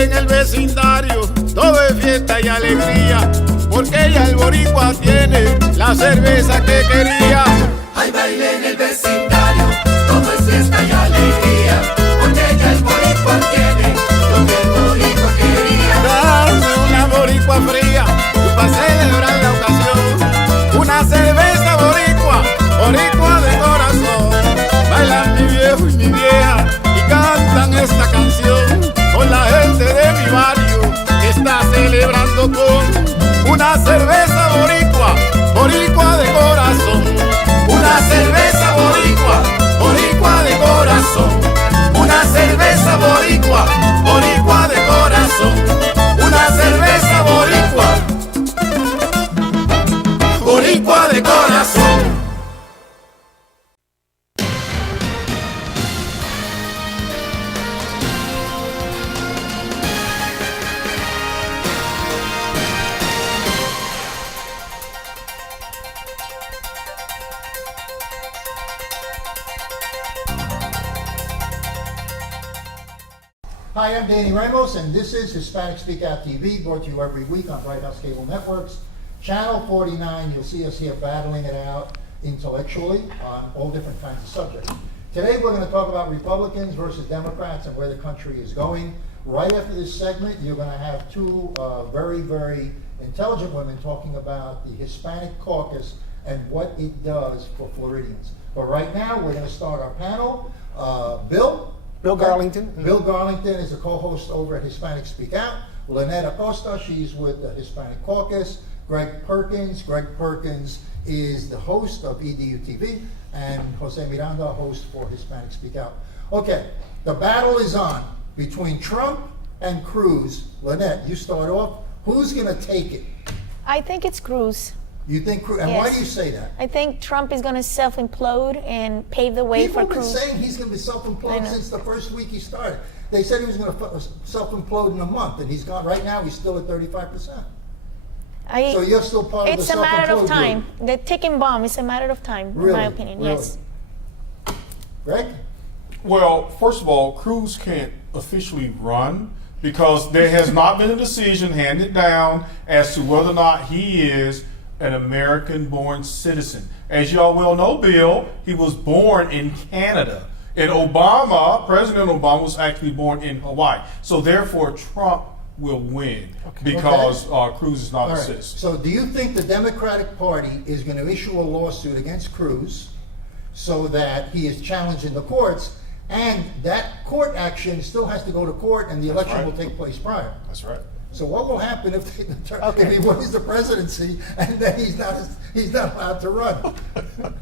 baile en el vecindario, todo es fiesta y alegría, porque ya el boricua tiene la cerveza que quería. Hay baile en el vecindario, todo es fiesta y alegría, porque ya el boricua tiene lo que el boricua quería. Dame una boricua fría, para celebrar la ocasión, una cerveza boricua, boricua de corazón. Bailan mi viejo y mi vieja y cantan esta canción con la gente de mi barrio que está celebrando con una cerveza boricua, boricua de corazón. Una cerveza boricua, boricua de corazón. Una cerveza boricua, boricua de corazón. Una cerveza boricua, boricua de corazón. Hi, I'm Danny Ramos, and this is Hispanic SpeakOut TV, brought to you every week on Bright House Cable Networks. Channel 49, you'll see us here battling it out intellectually on all different kinds of subjects. Today we're going to talk about Republicans versus Democrats and where the country is going. Right after this segment, you're going to have two very, very intelligent women talking about the Hispanic caucus and what it does for Floridians. But right now, we're going to start our panel. Bill Garlington. Bill Garlington is a co-host over at Hispanic Speak Out. Lynette Acosta, she's with the Hispanic Caucus. Greg Perkins is the host of EDU TV, and Jose Miranda, host for Hispanic Speak Out. Okay, the battle is on between Trump and Cruz. Lynette, you start off. Who's going to take it? I think it's Cruz. You think Cruz? And Yes. why do you say that? I think Trump is going to self-implode and pave the way People for have been Cruz. saying he's going to be I self-implode know. since the first week he started. They said he was going to self-implode in a month, and he's gone. Right now, he's still at 35%. So you're still part of the It's a matter of self-implode time. group. The ticking bomb is a matter of time, Really? in my opinion. Really? Yes. Greg? Well, first of all, Cruz can't officially run because there has not been a decision handed down as to whether or not he is an American-born citizen. As y'all well know, Bill, he was born in Canada. And Obama, President Obama, was actually born in Hawaii. So therefore, Trump will win because Cruz is not All a right. citizen. So do you think the Democratic Party is going to issue a lawsuit against Cruz so that he is challenged in the courts, and that court action still has to go to court, and the election right. will take place prior? That's right. So what will happen if he wins the presidency and then he's not allowed to run?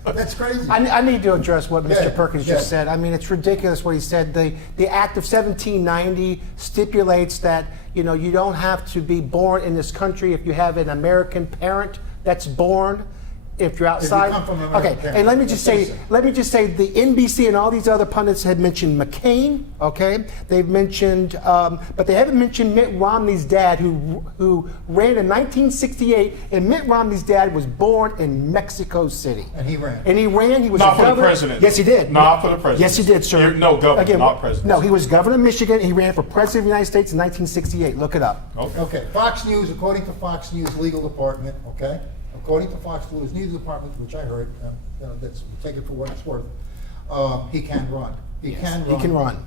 That's crazy. I need to address what Mr. Yeah, Perkins yeah. just said. I mean, it's ridiculous what he said. The Act of 1790 stipulates that, you know, you don't have to be born in this country if you have an American parent that's born. If you're outside, come from an American okay. parent, And let me that's just say, the NBC and all these other pundits had mentioned McCain. Okay, they've mentioned, but they haven't mentioned Mitt Romney's dad, who ran in 1968. And Mitt Romney's dad was born in Mexico City. And he ran. He was Not a for the governor. president. Yes, he did. Not for the president. Yes, he did, sir. No, governor, not president. No, he was governor of Michigan. He ran for president of the United States in 1968. Look it up. Okay, Fox News, according to Fox News legal department, okay? According to Fox News News Department, which I heard, that's, take it for what it's worth, he can run. He can run.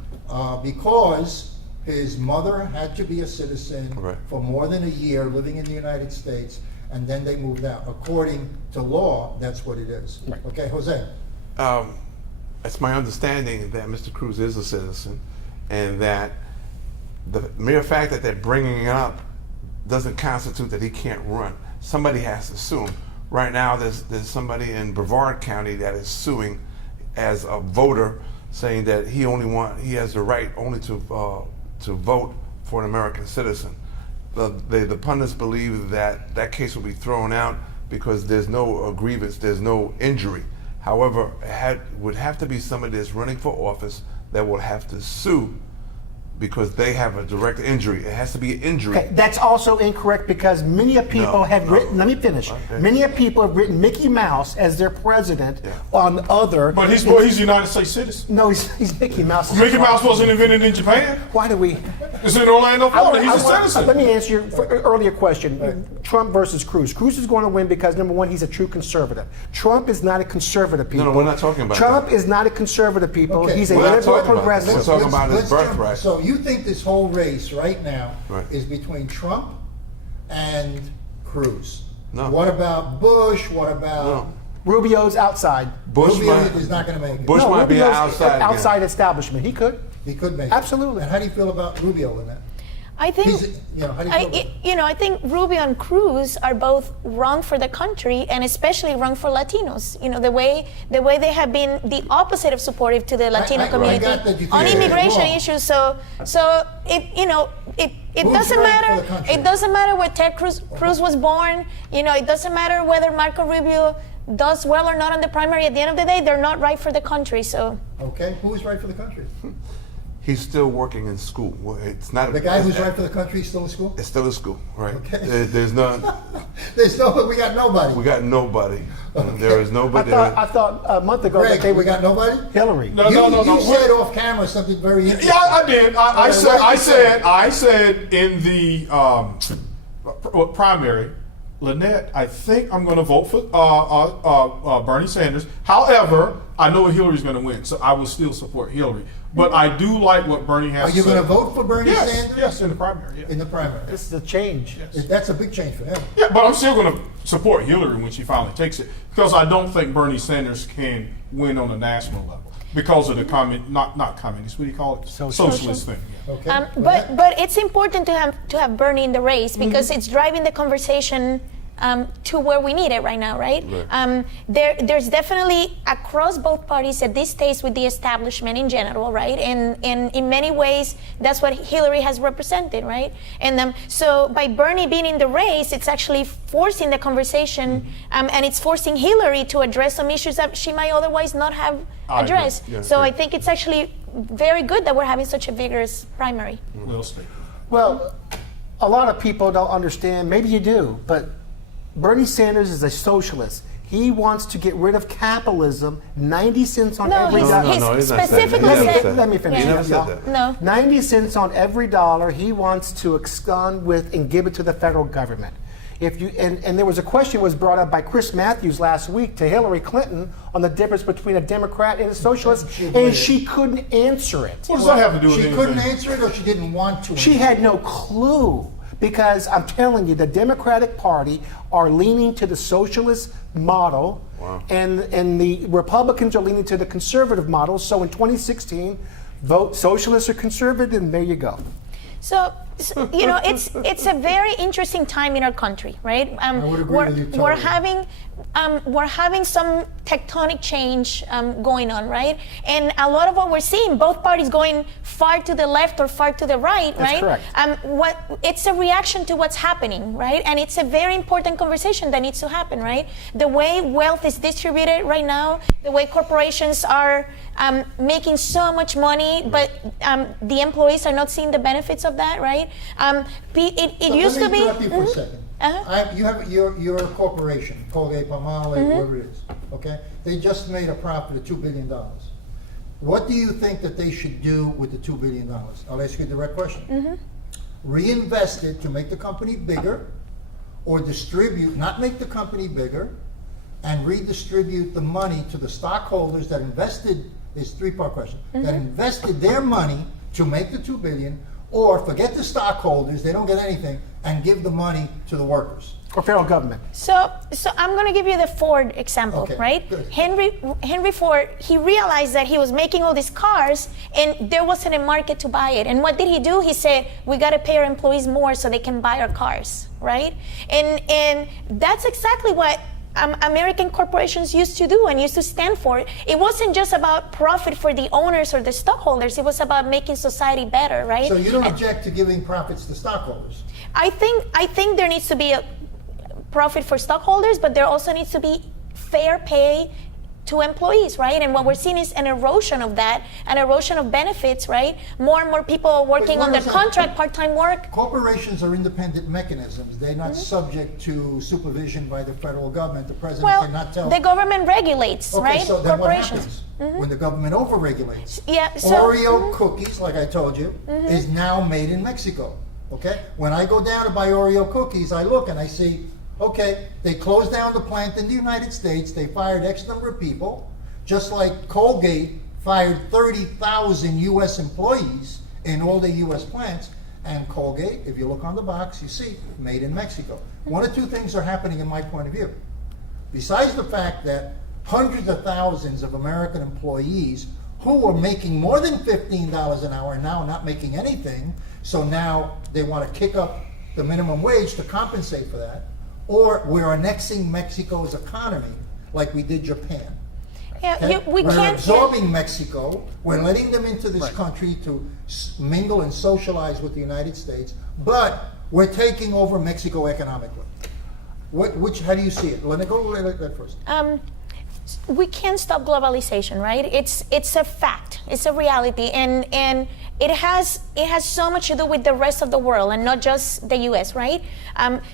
Because his mother had to be a citizen for more than a year living in the United States, and then they moved out. According to law, that's what it is. Okay, Jose? It's my understanding that Mr. Cruz is a citizen, and that the mere fact that they're bringing it up doesn't constitute that he can't run. Somebody has to sue him. Right now, there's somebody in Brevard County that is suing as a voter, saying that he has the right only to vote for an American citizen. The pundits believe that that case will be thrown out because there's no grievance, there's no injury. However, would have to be somebody that's running for office that will have to sue because they have a direct injury. It has to be an injury. Okay, that's also incorrect because many of people have written, let me finish. Okay. Many of people have written Mickey Mouse as their president on other. But he's a United States citizen. No, he's Mickey Mouse. Mickey Mouse wasn't invented in Japan. Why do we? It's in Orlando, Florida. He's a citizen. Let me answer your earlier question. Trump versus Cruz. Cruz is going to win because, number one, he's a true conservative. Trump is not a conservative people. No, we're not talking about Trump that. is not a conservative people. Okay. He's a We're not liberal talking about that. progressive. We're talking about his Let's jump- birthright. So you think this whole race right now Right. is between Trump and Cruz? No. What about Bush? What about No. Rubio's outside. Bush Rubio might, is not going to make it. Bush might be Rubio's outside. outside establishment. He could. He could make Absolutely. it. And how do you feel about Rubio in that? I think, He's, how do you feel about it? I think Rubio and Cruz are both wrong for the country, and especially wrong for Latinos. The way they have been the opposite of supportive to the Latino I community got that you think on they're immigration wrong. issues. So it Who's doesn't right matter. for the country? It doesn't matter where Ted Cruz was born. It doesn't matter whether Marco Rubio does well or not on the primary. At the end of the day, they're not right for the country. So. Okay, who is right for the country? He's still working in school. Well, it's not The guy who's right for the country is still in school? It's still in school, right? Okay. There's none. We got nobody. We got nobody. There is I nobody. thought a month ago Greg, that they we got nobody? Hillary. No. You said off camera something very interesting. Yeah, I did. I What did you said in the primary, Lynette, I think I'm going to vote for Bernie Sanders. However, I know Hillary's going to win, so I will still support Hillary. But I do like what Bernie has Are you to say. going to vote for Bernie Sanders? Yes, in the primary. Yeah. In the primary. This is a change. That's a big change for him. Yeah, but I'm still going to support Hillary when she finally takes it, because I don't think Bernie Sanders can win on a national level because of the not communist. What do you call it? Socialist thing. Yeah. Okay. But it's important to have Bernie in the race because it's driving the conversation to where we need it right now, right? There's definitely across both parties a distaste with the establishment in general, right? And in many ways, that's what Hillary has represented, right? And so by Bernie being in the race, it's actually forcing the conversation, and it's forcing Hillary to address some issues that she might otherwise not have addressed. Yeah, so yeah. I think it's actually very good that we're having such a vigorous primary. Well stated. Well, a lot of people don't understand. Maybe you do, but Bernie Sanders is a socialist. He wants to get rid of capitalism, 90 cents on every dollar. he's not saying that. specifically He never said, said Let me finish. He never y'all. said that. No. 90 cents on every dollar he wants to abscond with and give it to the federal government. And there was a question was brought up by Chris Matthews last week to Hillary Clinton on the difference between a Democrat and a socialist, and she couldn't answer it. What does that have to do with She anything? couldn't answer it, or she didn't want to. She had no clue. Because I'm telling you, the Democratic Party are leaning to the socialist model, and the Republicans are leaning to the conservative model. So in 2016, vote socialist or conservative, and there you go. So it's a very interesting time in our country, right? would agree with you totally. We're having some tectonic change going on, right? And a lot of what we're seeing, both parties going far to the left or far to the right, That's right? correct. It's a reaction to what's happening, right? And it's a very important conversation that needs to happen, right? The way wealth is distributed right now, the way corporations are making so much money, but the employees are not seeing the benefits of that, right? It used to be. Let me interrupt you for a second. You have your corporation, Colgate, Palmolive, whatever it is. Okay, they just made a profit of $2 billion. What do you think that they should do with the $2 billion? I'll ask you a direct question. Reinvest it to make the company bigger, or distribute, not make the company bigger, and redistribute the money to the stockholders that invested. It's a three-part question. That invested their money to make the $2 billion, or forget the stockholders, they don't get anything, and give the money to the workers. Or federal government. So I'm going to give you the Ford example, Okay, right? good. Henry Ford, he realized that he was making all these cars and there wasn't a market to buy it. And what did he do? He said, we got to pay our employees more so they can buy our cars, right? And that's exactly what American corporations used to do and used to stand for. It wasn't just about profit for the owners or the stockholders. It was about making society better, right? So you don't object to giving profits to stockholders? I think there needs to be a profit for stockholders, but there also needs to be fair pay to employees, right? And what we're seeing is an erosion of that, an erosion of benefits, right? More and more people are working Wait, on their where is that? contract, part-time work. Corporations are independent mechanisms. They're not subject to supervision by the federal government. The president Well, cannot tell. the government regulates, Okay, right? so then what Corporations. happens when the government overregulates? Yeah, so Oreo cookies, like I told you, is now made in Mexico. Okay? When I go down to buy Oreo cookies, I look and I see, okay, they closed down the plant in the United States. They fired X number of people, just like Colgate fired 30,000 U.S. employees in all the U.S. plants. And Colgate, if you look on the box, you see, made in Mexico. One of two things are happening in my point of view. Besides the fact that hundreds of thousands of American employees who were making more than $15 an hour are now not making anything, so now they want to kick up the minimum wage to compensate for that, or we're annexing Mexico's economy like we did Japan. yeah, Okay? we We're can't. absorbing Mexico. We're letting them into this country to mingle and socialize with the United States, but we're taking over Mexico economically. How do you see it? Let me go that first. We can't stop globalization, right? It's a fact. It's a reality, and it has so much to do with the rest of the world and not just the U.S., right?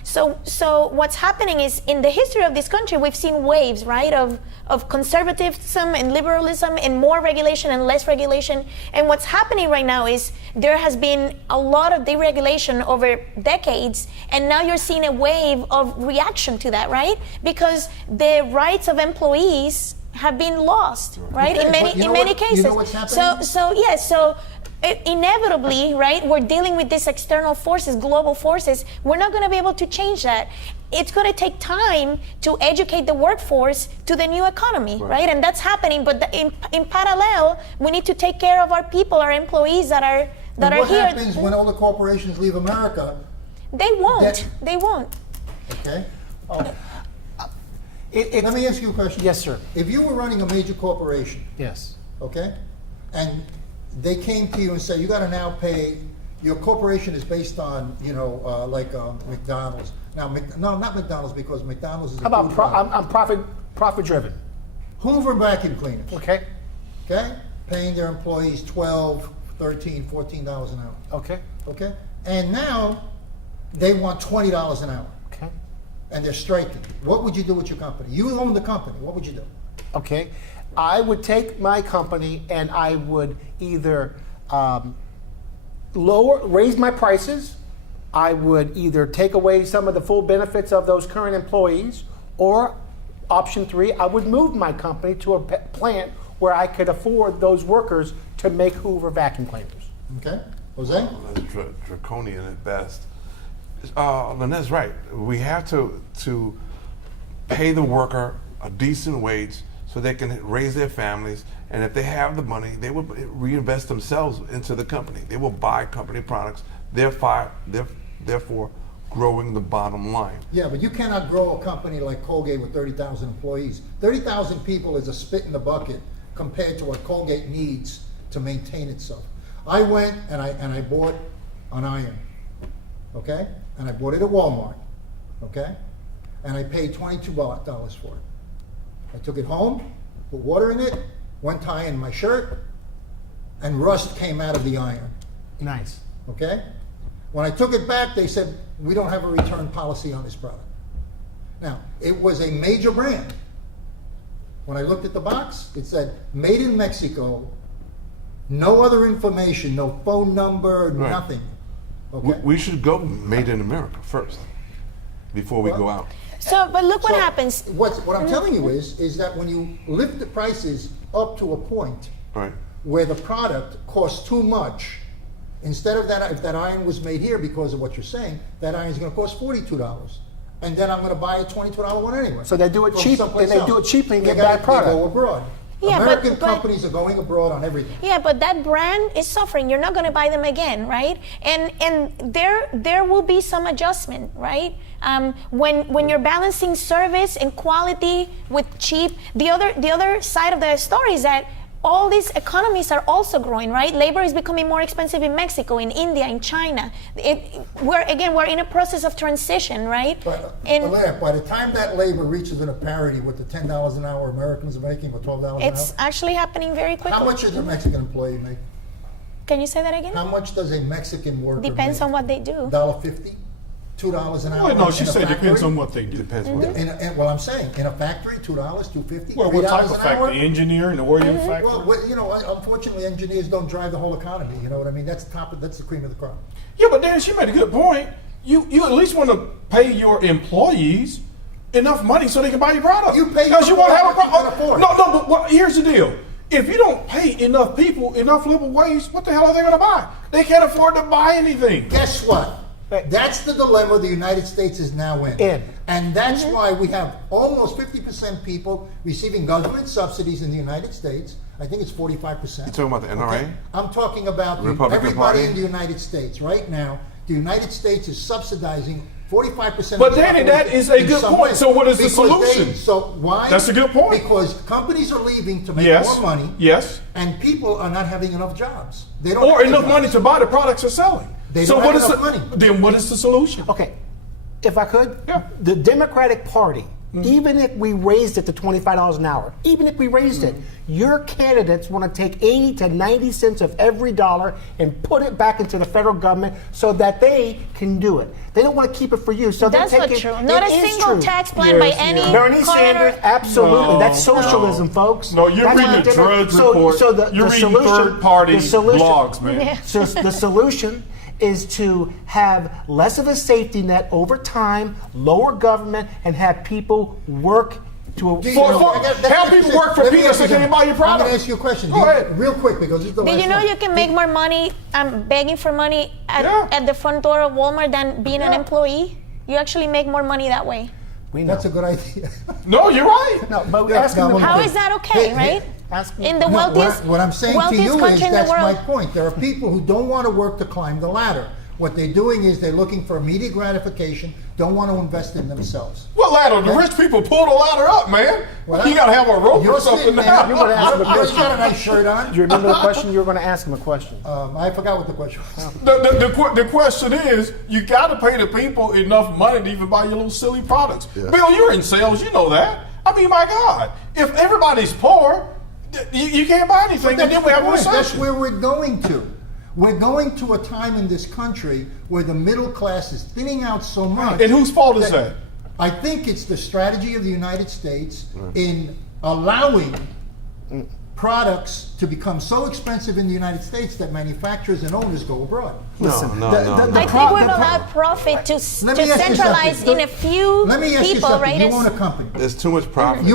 So what's happening is in the history of this country, we've seen waves, right, of conservatism and liberalism and more regulation and less regulation. And what's happening right now is there has been a lot of deregulation over decades, and now you're seeing a wave of reaction to that, right? Because the rights of employees have been lost, right? Okay, in but you know many what- cases. you know what's happening? So inevitably, right, we're dealing with these external forces, global forces. We're not going to be able to change that. It's going to take time to educate the workforce to the new economy, right? And that's happening. But in parallel, we need to take care of our people, our employees that are And what here. happens when all the corporations leave America? They won't. That- They won't. Okay. It- Let me ask you a question. Yes, sir. If you were running a major corporation, Yes. okay, and they came to you and said, you got to now pay. Your corporation is based on, McDonald's. Now, no, not McDonald's, because McDonald's is. How about I'm profit driven? Hoover vacuum cleaners. Okay. Okay, paying their employees $12, $13, $14 an hour. Okay. Okay, and now they want $20 an hour, Okay. and they're striking. What would you do with your company? You own the company. What would you do? Okay. I would take my company and I would either raise my prices. I would either take away some of the full benefits of those current employees, or option 3, I would move my company to a plant where I could afford those workers to make Hoover vacuum cleaners. Okay, Jose? That's draconian at best. Lynette's right. We have to pay the worker a decent wage so they can raise their families, and if they have the money, they will reinvest themselves into the company. They will buy company products, therefore growing the bottom line. Yeah, but you cannot grow a company like Colgate with 30,000 employees. 30,000 people is a spit in the bucket compared to what Colgate needs to maintain itself. I went and I bought an iron, okay? And I bought it at Walmart, okay? And I paid $22 for it. I took it home, put water in it, went to iron my shirt, and rust came out of the iron, Nice. okay? When I took it back, they said, we don't have a return policy on this product. Now, it was a major brand. When I looked at the box, it said, made in Mexico, no other information, no phone number, Right. nothing. Okay? We should go made in America first before we go out. So, but look what So, happens. What I'm telling you is that when you lift the prices up to a point Right. where the product costs too much, instead of that, if that iron was made here because of what you're saying, that iron is going to cost $42. And then I'm going to buy a $22 one anyway. So they do it from cheap, someplace and they do else. it cheaply and They get bad They product. go abroad. Yeah, American but- companies are going abroad on everything. Yeah, but that brand is suffering. You're not going to buy them again, right? And there will be some adjustment, right? When you're balancing service and quality with cheap, the other side of the story is that all these economies are also growing, right? Labor is becoming more expensive in Mexico, in India, in China. We're in a process of transition, right? But by the time that labor reaches in a parity with the $10 an hour Americans are making, or $12 an hour, it's actually happening very quickly. how much does a Mexican employee make? Can you say that again? How much does a Mexican worker Depends make? on what they do. $1.50? $2 an hour? Well, no, she in a said it depends factory? on what they do. Depends what Well, I'm saying, in a factory, $2, $2.50, Well, $3 what type an of hour? factory? Engineer in the oil factory? Well, unfortunately, engineers don't drive the whole economy. You know what I mean? That's the cream of the crop. Yeah, but Dan, she made a good point. You at least want to pay your employees enough money so they can buy your product. You pay because you want to have a what you can product. afford. No, but here's the deal. If you don't pay enough people enough living wage, what the hell are they going to buy? They can't afford to buy anything. Guess what? That's the dilemma the United States is now in. And that's why we have almost 50% people receiving government subsidies in the United States. I think it's 45%. You talking about the NRA? Okay? I'm talking about Republican everybody Party? in the United States. Right now, the United States is subsidizing 45%. But of the Danny, that population is a in good some point. way. So what is the Because solution? So why? That's a good point. Because companies are leaving to make Yes. more money. Yes. And people are not having enough jobs. They don't Or have enough jobs. money to buy the products they're selling. They So don't what have is enough the money. then what is the solution? Okay, if I could, Yeah. the Democratic Party, even if we raised it to $25 an hour, even if we raised it, your candidates want to take 80 to 90 cents of every dollar and put it back into the federal government so that they can do it. They don't want to keep it for you. So That's they're not taking, true. Not it a is single true. tax plan by any Bernie corner. Sanders, absolutely. No, That's socialism, folks. No, you're That's reading not the different. Drudge Report. So the You're reading solution, third-party the solution- blogs, man. Yeah. So the solution is to have less of a safety net over time, lower government, and have people work to a. Have people work for peanuts so they can buy your I'm product. going to ask you a question. Go ahead. Real quick, because this is the Did last you know one. you can make more money begging for money Yeah. at the front door of Walmart than being an Yeah. employee? You actually make more money that way. We know. That's a good idea. No, you're right. No, but Yeah, ask him no, the but- How is that okay, right? Ask me. In the No, wealthiest, what I'm saying to wealthiest you is country in the that's my world. point. There are people who don't want to work to climb the ladder. What they're doing is they're looking for immediate gratification, don't want to invest in themselves. What ladder? The rich people pull the ladder up, man. Well, You got to have a rope You're or something sitting there. now. You're gonna ask him a You question. got a nice shirt on. Do you remember the question? You were going to ask him a question. I forgot what the question was. The question is, you got to pay the people enough money to even buy your little silly products. Bill, you're in sales, you know that. I mean, my God, if everybody's poor, you can't buy anything, and then we have a recession. That's where we're going to. We're going to a time in this country where the middle class is thinning out so much. And whose fault is that? I think it's the strategy of the United States in allowing products to become so expensive in the United States that manufacturers and owners go abroad. Listen, no. I think we've allowed profit to Let me ask you centralize something. in a few Let me ask you people, something. right? You It's- own a company. There's too much profit.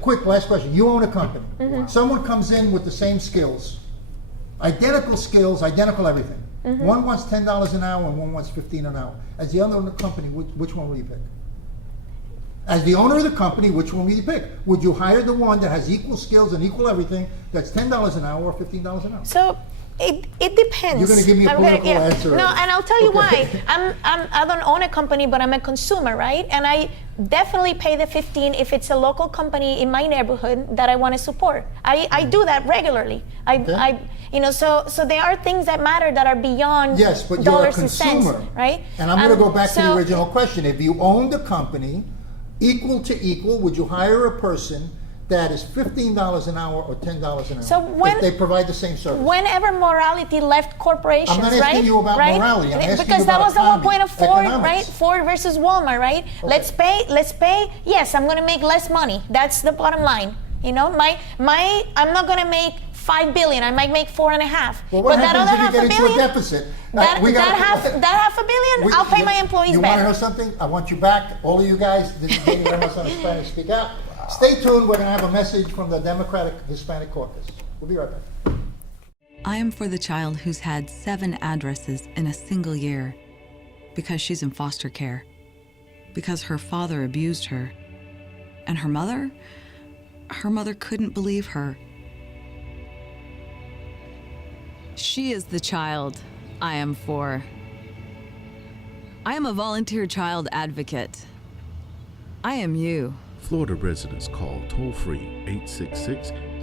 Quick, last question. You own a company. Someone comes in with the same skills, identical skills, identical everything. One wants $10 an hour and one wants $15 an hour. As the owner of the company, which one will you pick? As the owner of the company, which one will you pick? Would you hire the one that has equal skills and equal everything, that's $10 an hour or $15 an hour? So it depends. You're gonna give me a political answer. No, and I'll tell you Okay. why. I don't own a company, but I'm a consumer, right? And I definitely pay the 15 if it's a local company in my neighborhood that I want to support. I do that regularly. So there are things that matter that are beyond Yes, but you're a dollars and cents, consumer, right? And I'm going to go back to the so- original question. If you owned a company, equal to equal, would you hire a person that is $15 an hour or $10 an hour? So when- if they provide the same service. Whenever morality left corporations, I'm not asking right? you about right? morality. I'm asking because you that about was the whole economy, point of Ford, economics. right? Ford versus Walmart, right? Let's pay. Yes, I'm going to make less money. That's the bottom line. You know, I'm not going to make $5 billion. I might make $4.5. Well, what but that happens other if you half get a into billion, a deficit? that half a billion, I'll pay my employees You want to back. know something? I want you back, all of you guys. This is Danny Ramos on Hispanic Speak Out. Stay tuned. We're going to have a message from the Democratic Hispanic Caucus. We'll be right back. I am for the child who's had 7 addresses in a single year because she's in foster care, because her father abused her, and her mother couldn't believe her. She is the child I am for. I am a volunteer child advocate. I am you. Florida residents call toll-free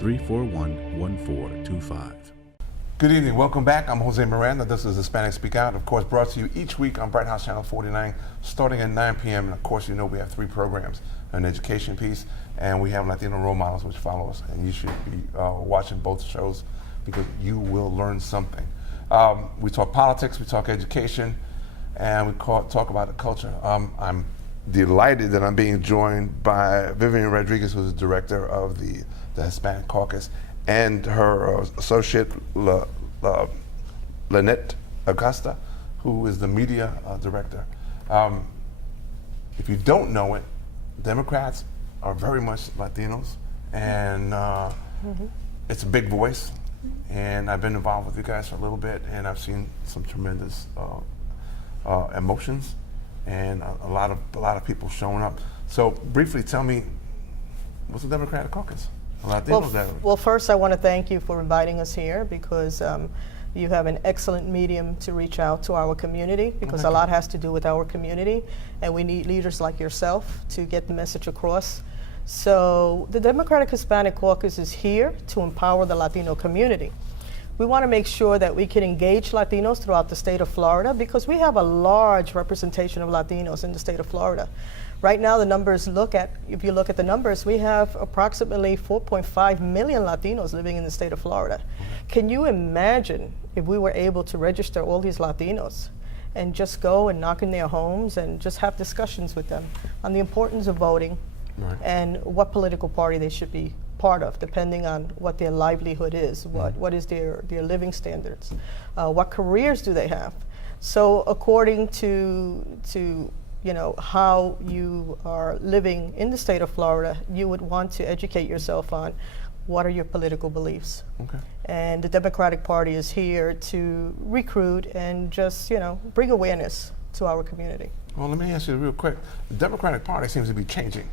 341-1425. Good evening. Welcome back. I'm Jose Miranda. This is Hispanic Speak Out, of course, brought to you each week on Bright House Channel 49, starting at 9 p.m. And of course, you know we have 3 programs: an education piece, and we have Latino role models, which follow us. And you should be watching both shows because you will learn something. We talk politics, we talk education, and we talk about the culture. I'm delighted that I'm being joined by Vivian Rodriguez, who's the director of the Hispanic Caucus, and her associate, Lynette Augusta, who is the media director. If you don't know it, Democrats are very much Latinos, and it's a big voice. And I've been involved with you guys for a little bit, and I've seen some tremendous emotions, and a lot of people showing up. So briefly, tell me, what's the Democratic Caucus? Well, first I want to thank you for inviting us here because you have an excellent medium to reach out to our community because a lot has to do with our community, and we need leaders like yourself to get the message across. So the Democratic Hispanic Caucus is here to empower the Latino community. We want to make sure that we can engage Latinos throughout the state of Florida because we have a large representation of Latinos in the state of Florida. Right now, the numbers if you look at the numbers, we have approximately 4.5 million Latinos living in the state of Florida. Can you imagine if we were able to register all these Latinos and just go and knock in their homes and just have discussions with them on the importance of voting and what political party they should be part of, depending on what their livelihood is, what is their living standards, what careers do they have. So according to how you are living in the state of Florida, you would want to educate yourself on what are your political beliefs. Okay. And the Democratic Party is here to recruit and just, bring awareness to our community. Well, let me ask you real quick. The Democratic Party seems to be changing.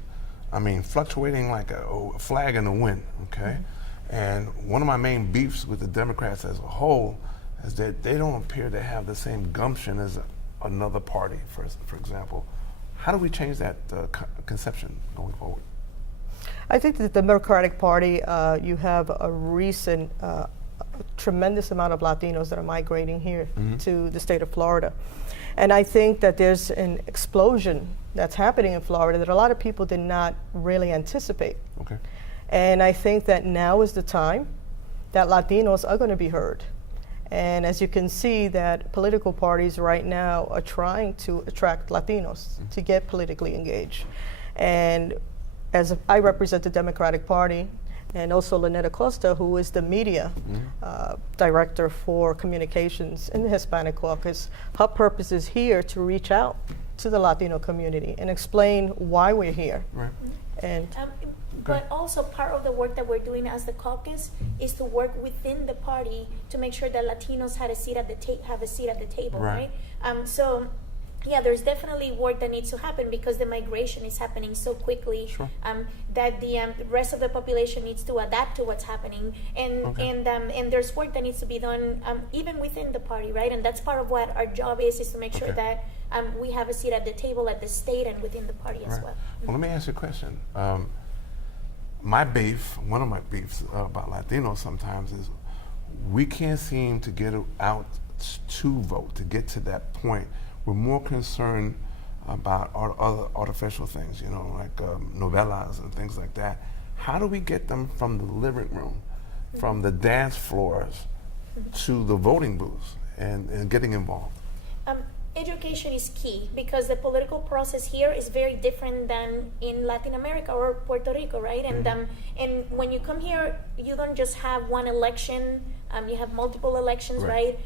I mean, fluctuating like a flag in the wind, okay? Mm-hmm. And one of my main beefs with the Democrats as a whole is that they don't appear to have the same gumption as another party, for example. How do we change that conception going forward? I think that the Democratic Party, you have a recent tremendous amount of Latinos that are migrating here to the state of Florida. And I think that there's an explosion that's happening in Florida that a lot of people did not really anticipate. Okay. And I think that now is the time that Latinos are going to be heard. And as you can see, that political parties right now are trying to attract Latinos to get politically engaged. And as I represent the Democratic Party, and also Lynette Acosta, who is the media director for communications in the Hispanic Caucus, her purpose is here to reach out to the Latino community and explain why we're here. Right. And but also part of the work that we're doing as the caucus is to work within the party to make sure that Latinos have a seat at the table, right? So yeah, there's definitely work that needs to happen because the migration is happening so quickly that the rest of the population needs to adapt to what's happening, and there's work that needs to be done even within the party, right? And that's part of what our job is to make sure that we have a seat at the table at the state and within the party as well. Well, let me ask you a question. One of my beefs about Latinos sometimes is we can't seem to get out to vote, to get to that point. We're more concerned about other artificial things, like novelas and things like that. How do we get them from the living room, from the dance floors, to the voting booths and getting involved? Education is key because the political process here is very different than in Latin America or Puerto Rico, right? And when you come here, you don't just have one election. You have multiple elections, right?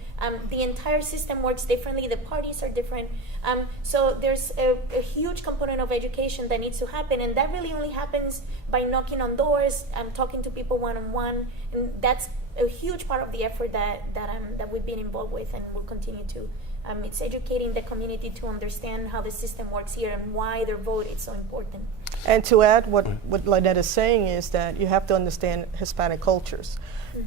The entire system works differently. The parties are different. So there's a huge component of education that needs to happen, and that really only happens by knocking on doors, talking to people one-on-one, and that's a huge part of the effort that we've been involved with and will continue to. It's educating the community to understand how the system works here and why their vote is so important. And to add what Lynette is saying is that you have to understand Hispanic cultures.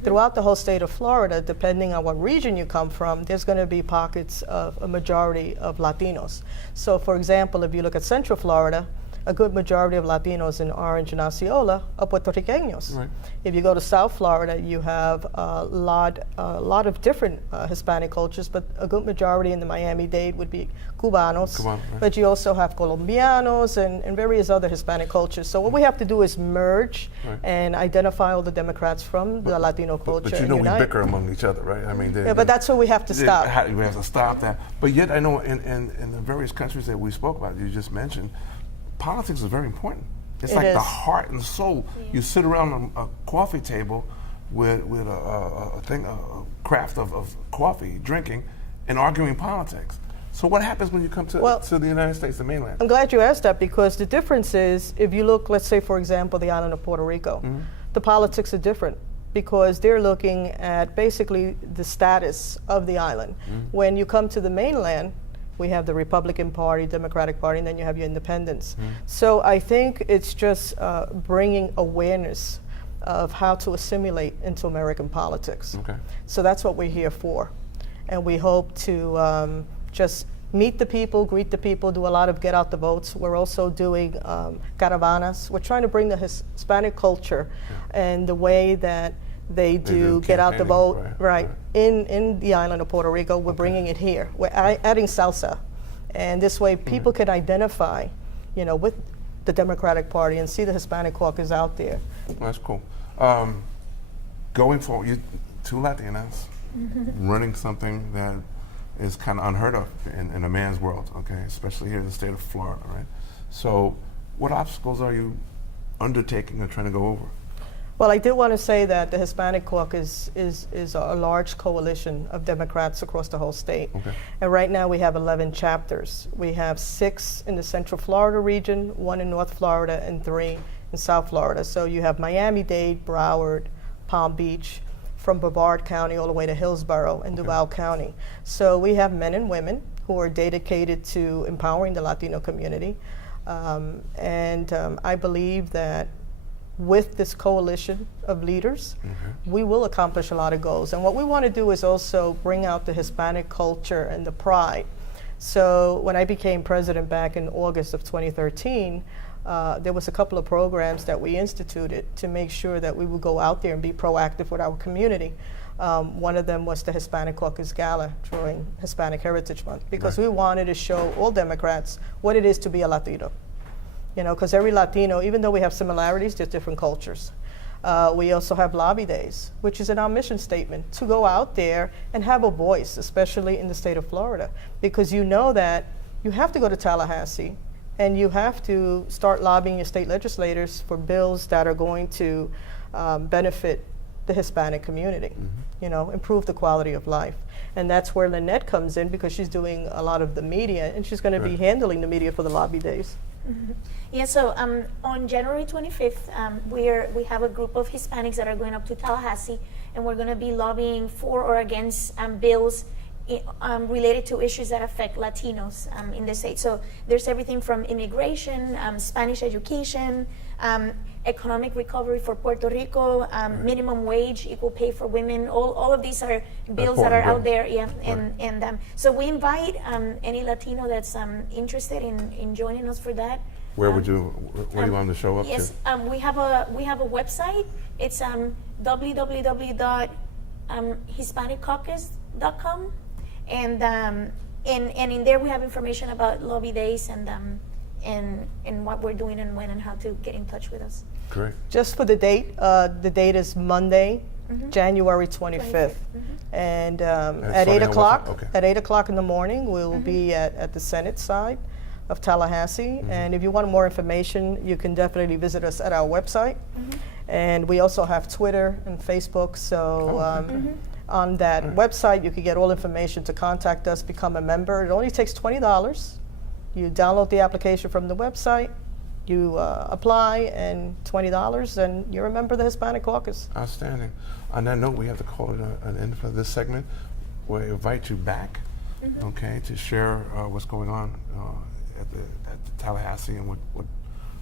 Throughout the whole state of Florida, depending on what region you come from, there's going to be pockets of a majority of Latinos. So for example, if you look at Central Florida, a good majority of Latinos in Orange and Osceola are Puerto Ricanos. Right. If you go to South Florida, you have a lot of different Hispanic cultures, but a good majority in the Miami-Dade would be Cubanos. Right. But you also have Colombianos and various other Hispanic cultures. So what we have to do is merge Right. and identify all the Democrats from the Latino culture. But you and know we unite. bicker among each other, right? I mean, Yeah, but that's what we have to stop. We have to stop that. But yet, I know in the various countries that we spoke about, you just mentioned, politics is very important. It's It like the is. heart and soul. You sit around a coffee table with a craft of coffee, drinking, and arguing politics. So what happens when you come to the United States, the mainland? I'm glad you asked that because the difference is, if you look, let's say, for example, the island of Puerto Rico, the politics are different because they're looking at basically the status of the island. When you come to the mainland, we have the Republican Party, Democratic Party, and then you have your independents. So I think it's just bringing awareness of how to assimilate into American politics. Okay. So that's what we're here for. And we hope to just meet the people, greet the people, do a lot of get out the votes. We're also doing caravanas. We're trying to bring the Hispanic culture and the way that they do get out the vote, campaigning, in the island of Puerto Rico. We're bringing it here. We're adding salsa. And this way people can identify, with the Democratic Party and see the Hispanic caucus out there. That's cool. Going forward, you two Latinas running something that is kind of unheard of in a man's world, okay, especially here in the state of Florida, right? So what obstacles are you undertaking or trying to go over? Well, I did want to say that the Hispanic Caucus is a large coalition of Democrats across the whole state. Okay. And right now we have 11 chapters. We have 6 in the Central Florida region, 1 in North Florida, and 3 in South Florida. So you have Miami-Dade, Broward, Palm Beach, from Brevard County all the way to Hillsborough and Duval County. So we have men and women who are dedicated to empowering the Latino community. I believe that with this coalition of leaders, we will accomplish a lot of goals. And what we want to do is also bring out the Hispanic culture and the pride. So when I became president back in August of 2013, there was a couple of programs that we instituted to make sure that we would go out there and be proactive with our community. One of them was the Hispanic Caucus Gala during Hispanic Heritage Month, because we wanted to show all Democrats what it is to be a Latino. Because every Latino, even though we have similarities, there's different cultures. We also have lobby days, which is in our mission statement, to go out there and have a voice, especially in the state of Florida, because you know that you have to go to Tallahassee and you have to start lobbying your state legislators for bills that are going to benefit the Hispanic community, improve the quality of life. And that's where Lynette comes in, because she's doing a lot of the media, and she's going to be handling the media for the lobby days. Yeah, so on January 25th, we have a group of Hispanics that are going up to Tallahassee, and we're going to be lobbying for or against bills related to issues that affect Latinos in the state. So there's everything from immigration, Spanish education, economic recovery for Puerto Rico, minimum wage, equal pay for women. All of these are bills that are out there. Yeah, and so we invite any Latino that's interested in joining us for that. Where do you want to show up to? Yes, we have a website. It's www.hispaniccaucus.com, and in there we have information about lobby days and what we're doing and when and how to get in touch with us. Great. Just for the date is Monday, January 25th. And at 8 o'clock, at 8 o'clock in the morning, we'll be at the Senate side of Tallahassee. And if you want more information, you can definitely visit us at our website. And we also have Twitter and Facebook. So on that website, you can get all information to contact us, become a member. It only takes $20. You download the application from the website, you apply, and $20, and you're a member of the Hispanic Caucus. Outstanding. On that note, we have to call it an end for this segment. We invite you back, okay, to share what's going on at the Tallahassee and what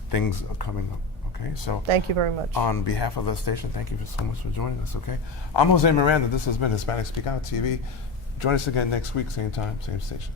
things are coming up. Okay, so thank you very much. On behalf of the station, thank you so much for joining us. Okay, I'm Jose Miranda. This has been Hispanic Speak Out TV. Join us again next week, same time, same station.